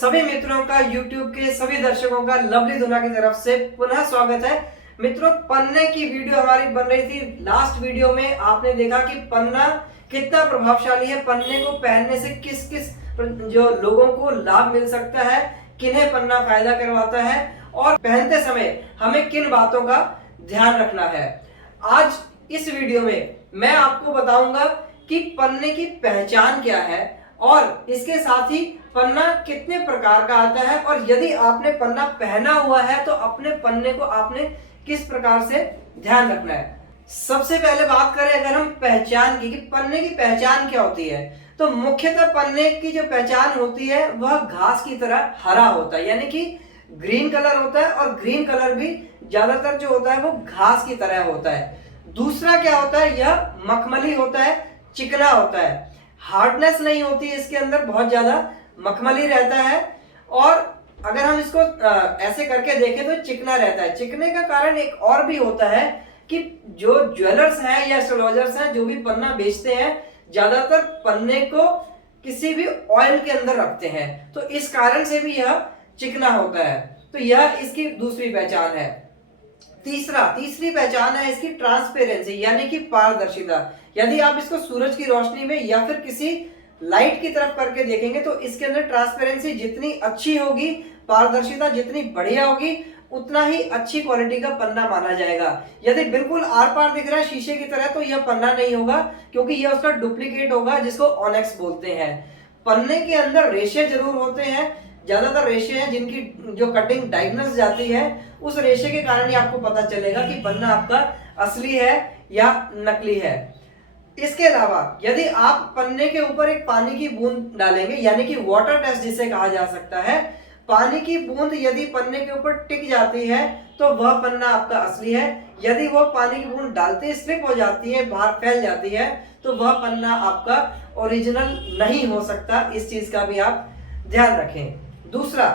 सभी मित्रों का YouTube के सभी दर्शकों का लवली दुना की तरफ से पुनः स्वागत है। मित्रों, पन्ने की वीडियो हमारी बन रही थी। लास्ट वीडियो में आपने देखा कि पन्ना कितना प्रभावशाली है, पन्ने को पहनने से किस किस जो लोगों को लाभ मिल सकता है, किन्हें पन्ना फायदा करवाता है और पहनते समय हमें किन बातों का ध्यान रखना है। आज इस वीडियो में मैं आपको बताऊंगा कि पन्ने की पहचान क्या है और इसके साथ ही पन्ना कितने प्रकार का आता है और यदि आपने पन्ना पहना हुआ है तो अपने पन्ने को आपने किस प्रकार से ध्यान रखना है। सबसे पहले बात करें अगर हम पहचान की कि पन्ने की पहचान क्या होती है, तो मुख्यतः पन्ने की जो पहचान होती है वह घास की तरह हरा होता है, यानी कि ग्रीन कलर होता है और ग्रीन कलर भी ज्यादातर जो होता है वो घास की तरह होता है। दूसरा क्या होता है, यह मखमली होता है, चिकना होता है, हार्डनेस नहीं होती है इसके अंदर, बहुत ज्यादा मखमली रहता है। और अगर हम इसको ऐसे करके देखें तो चिकना रहता है। चिकने का कारण एक और भी होता है कि जो ज्वेलर्स हैं या एस्ट्रोलॉजर्स हैं जो भी पन्ना बेचते हैं, ज्यादातर पन्ने को किसी भी ऑयल के अंदर रखते हैं, तो इस कारण से भी यह चिकना होता है। तो यह इसकी दूसरी पहचान है। तीसरी पहचान है इसकी ट्रांसपेरेंसी, यानी कि पारदर्शिता। यदि आप इसको सूरज की रोशनी में या फिर किसी लाइट की तरफ करके देखेंगे तो इसके अंदर ट्रांसपेरेंसी जितनी अच्छी होगी, पारदर्शिता जितनी बढ़िया होगी, उतना ही अच्छी क्वालिटी का पन्ना माना जाएगा। यदि बिल्कुल आर पार दिख रहा है शीशे की तरह तो यह पन्ना नहीं होगा, क्योंकि यह उसका डुप्लीकेट होगा जिसको ऑनेक्स बोलते हैं। पन्ने के अंदर रेशे जरूर होते हैं, ज्यादातर रेशे हैं जिनकी जो कटिंग डायगोनल जाती है, उस रेशे के कारण ही आपको पता चलेगा कि पन्ना आपका असली है या नकली है। इसके अलावा यदि आप पन्ने के ऊपर एक पानी की बूंद डालेंगे, यानी कि वाटर टेस्ट जिसे कहा जा सकता है, पानी की बूंद यदि पन्ने के ऊपर टिक जाती है तो वह पन्ना आपका असली है। यदि वह पानी की बूंद डालते स्लिप हो जाती है, बाहर फैल जाती है, तो वह पन्ना आपका ओरिजिनल नहीं हो सकता। इस चीज का भी आप ध्यान रखें। दूसरा,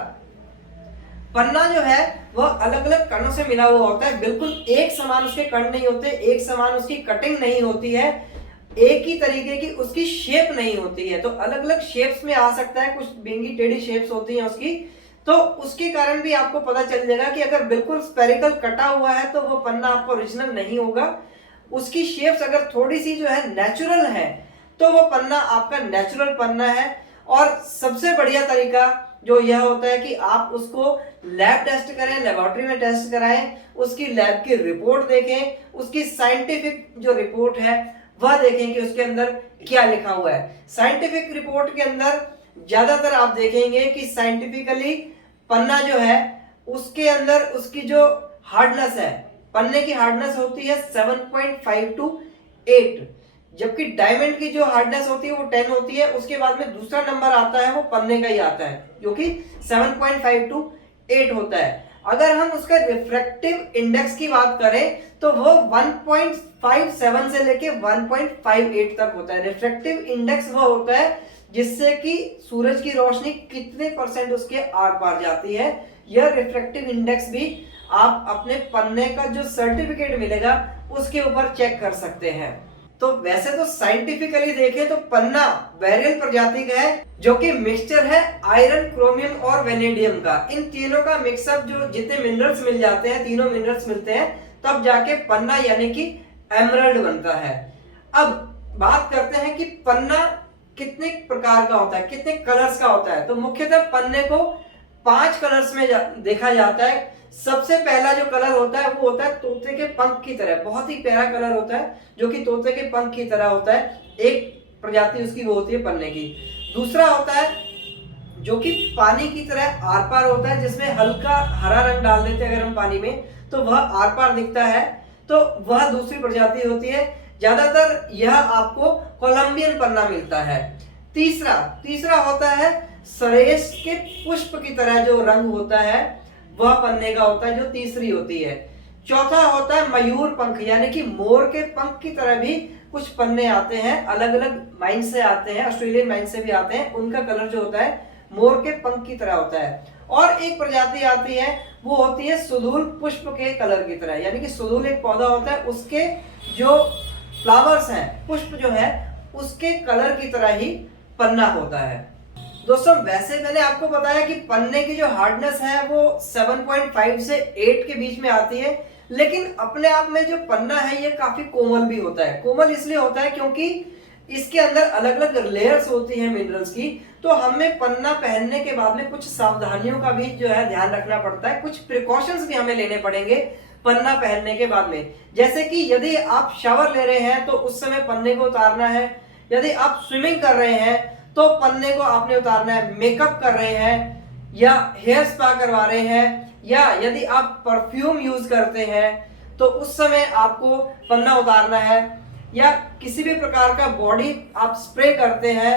पन्ना जो है वह अलग अलग कणों से मिला हुआ होता है, बिल्कुल एक समान उसके कण नहीं होते, एक समान उसकी कटिंग नहीं होती है, एक ही तरीके की उसकी शेप नहीं होती है, तो अलग अलग शेप्स में आ सकता है, कुछ बेंगी टेढ़ी शेप्स होती हैं उसकी, तो उसके कारण भी आपको पता चल जाएगा कि अगर बिल्कुल स्फेरिकल कटा हुआ है तो वो पन्ना आपका ओरिजिनल नहीं होगा। उसकी शेप्स अगर थोड़ी सी जो है नेचुरल है तो वो पन्ना आपका नेचुरल पन्ना है। और सबसे बढ़िया तरीका जो यह होता है कि आप उसको लैब टेस्ट करें, लेबोरेटरी में टेस्ट कराएं, उसकी लैब की रिपोर्ट देखें, उसकी साइंटिफिक जो रिपोर्ट है वह देखें कि उसके अंदर क्या लिखा हुआ है। साइंटिफिक रिपोर्ट के अंदर ज्यादातर आप देखेंगे कि साइंटिफिकली पन्ना जो है उसके अंदर उसकी जो हार्डनेस है, पन्ने की हार्डनेस होती है 7.5 to 8, जबकि डायमंड की जो हार्डनेस होती है वो 10 होती है। उसके बाद में दूसरा नंबर आता है वो पन्ने का ही आता है जो कि 7.5 to 8 होता है। अगर हम उसका रिफ्रैक्टिव इंडेक्स की बात करें तो वो 1.57 से लेके 1.58 तक होता है। रिफ्रैक्टिव इंडेक्स वो होता है जिससे कि सूरज की रोशनी कितने परसेंट उसके आर पार जाती है। यह रिफ्रैक्टिव इंडेक्स भी आप अपने पन्ने का जो सर्टिफिकेट मिलेगा उसके ऊपर चेक कर सकते हैं। तो वैसे तो साइंटिफिकली देखें तो पन्ना बेरिल प्रजाति का है, जो कि मिक्सचर है आयरन, क्रोमियम और वेनेडियम का। इन तीनों का मिक्सअप जो जितने मिनरल्स मिल जाते हैं, तीनों मिनरल्स मिलते हैं, तब जाके पन्ना यानी कि एमरल्ड बनता है। अब बात करते हैं कि पन्ना कितने प्रकार का होता है, कितने कलर्स का होता है। तो मुख्यतः पन्ने को 5 कलर्स में देखा जाता है। सबसे पहला जो कलर होता है वो होता है तोते के पंख की तरह, बहुत ही प्यारा कलर होता है जो कि तोते के पंख की तरह होता है। एक प्रजाति उसकी वो होती है पन्ने की। दूसरा होता है जो कि पानी की तरह आर पार होता है, जिसमें हल्का हरा रंग डाल देते हैं अगर हम पानी में तो वह आर पार दिखता है, तो वह दूसरी प्रजाति होती है। ज्यादातर यह आपको कोलंबियन पन्ना मिलता है। तीसरा होता है सरेस के पुष्प की तरह जो रंग होता है वह पन्ने का होता है, जो तीसरी होती है। चौथा होता है मयूर पंख, यानी कि मोर के पंख की तरह भी कुछ पन्ने आते हैं, अलग अलग माइन से आते हैं, ऑस्ट्रेलियन माइन से भी आते हैं। उनका कलर जो होता है मोर के पंख की तरह होता है। और एक प्रजाति आती है वो होती है सुदूल पुष्प के कलर की तरह, यानी कि सुदूल एक पौधा होता है, उसके जो फ्लावर्स हैं, पुष्प जो है, उसके कलर की तरह ही पन्ना होता है। दोस्तों वैसे मैंने आपको बताया कि पन्ने की जो हार्डनेस है वो 7.5 से 8 के बीच में आती है, लेकिन अपने आप में जो पन्ना है ये काफी कोमल भी होता है। कोमल इसलिए होता है क्योंकि इसके अंदर अलग अलग लेयर्स होती हैं मिनरल्स की। तो हमें पन्ना पहनने के बाद में कुछ सावधानियों का भी जो है ध्यान रखना पड़ता है, कुछ प्रिकॉशंस भी हमें लेने पड़ेंगे पन्ना पहनने के बाद में। जैसे कि यदि आप शावर ले रहे हैं तो उस समय पन्ने को उतारना है, यदि आप स्विमिंग कर रहे हैं तो पन्ने को आपने उतारना है, मेकअप कर रहे हैं या हेयर स्पा करवा रहे हैं, या यदि आप परफ्यूम यूज करते हैं तो उस समय आपको पन्ना उतारना है, या किसी भी प्रकार का बॉडी आप स्प्रे करते हैं,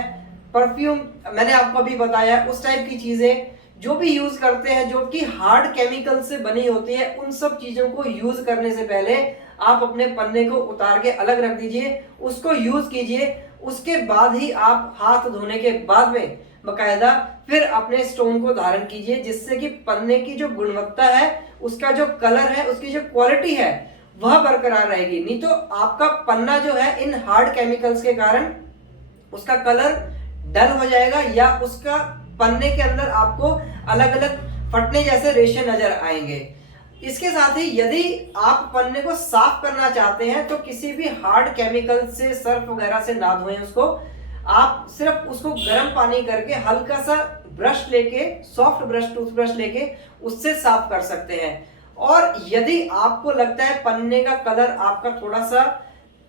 परफ्यूम मैंने आपको अभी बताया, उस टाइप की चीजें जो भी यूज करते हैं जो कि हार्ड केमिकल से बनी होती है, उन सब चीजों को यूज करने से पहले आप अपने पन्ने को उतार के अलग रख दीजिए, उसको यूज कीजिए। उसके बाद ही आप हाथ धोने के बाद में बकायदा फिर अपने स्टोन को धारण कीजिए, जिससे कि पन्ने की जो गुणवत्ता है, उसका जो कलर है, उसकी जो क्वालिटी है वह बरकरार रहेगी। नहीं तो आपका पन्ना जो है इन हार्ड केमिकल्स के कारण उसका कलर डल हो जाएगा, या उसका पन्ने के अंदर आपको अलग अलग फटने जैसे रेशे नजर आएंगे। इसके साथ ही यदि आप पन्ने को साफ करना चाहते हैं तो किसी भी हार्ड केमिकल से, सर्फ वगैरह से ना धोएं उसको। आप सिर्फ उसको गर्म पानी करके हल्का सा ब्रश लेके, सॉफ्ट ब्रश, टूथब्रश लेके उससे साफ कर सकते हैं। और यदि आपको लगता है पन्ने का कलर आपका थोड़ा सा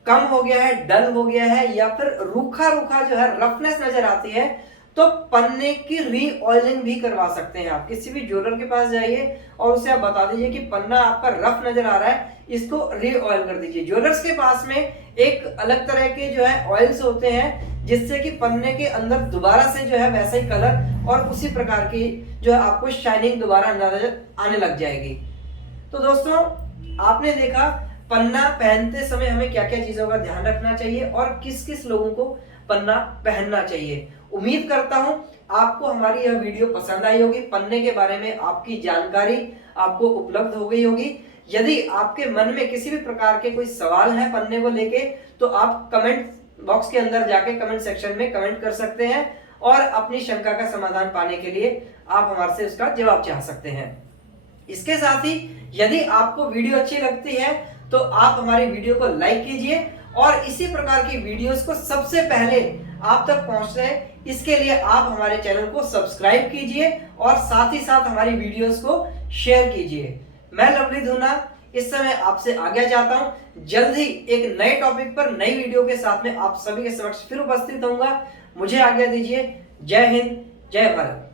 कम हो गया है, डल हो गया है, या फिर रूखा रूखा जो है रफनेस नजर आती है, तो पन्ने की री ऑयलिंग भी करवा सकते हैं। आप किसी भी ज्वेलर के पास जाइए और उसे आप बता दीजिए कि पन्ना आपका रफ नजर आ रहा है, इसको री ऑयल कर दीजिए। ज्वेलर्स के पास में एक अलग तरह के जो है ऑयल्स होते हैं, जिससे कि पन्ने के अंदर दोबारा से जो है वैसा ही कलर और उसी प्रकार की जो है आपको शाइनिंग दोबारा नजर आने लग जाएगी। तो दोस्तों आपने देखा पन्ना पहनते समय हमें क्या क्या चीजों का ध्यान रखना चाहिए और किस किस लोगों को पन्ना पहनना चाहिए। उम्मीद करता हूं आपको हमारी यह वीडियो पसंद आई होगी, पन्ने के बारे में आपकी जानकारी आपको उपलब्ध हो गई होगी। यदि आपके मन में किसी भी प्रकार के कोई सवाल है पन्ने को लेके, तो आप कमेंट बॉक्स के अंदर जाके कमेंट सेक्शन में कमेंट कर सकते हैं और अपनी शंका का समाधान पाने के लिए आप हमारे से उसका जवाब चाह सकते हैं। इसके साथ ही यदि आपको वीडियो अच्छी लगती है तो आप हमारी वीडियो को लाइक कीजिए और इसी प्रकार की वीडियोस को सबसे पहले आप तक पहुंच रहे, इसके लिए आप हमारे चैनल को सब्सक्राइब कीजिए और साथ ही साथ हमारी वीडियोस को शेयर कीजिए। मैं लवली धूना इस समय आपसे आज्ञा चाहता हूं। जल्द ही एक नए टॉपिक पर नई वीडियो के साथ में आप सभी के समक्ष फिर उपस्थित होऊंगा। मुझे आज्ञा दीजिए। जय हिंद, जय भारत।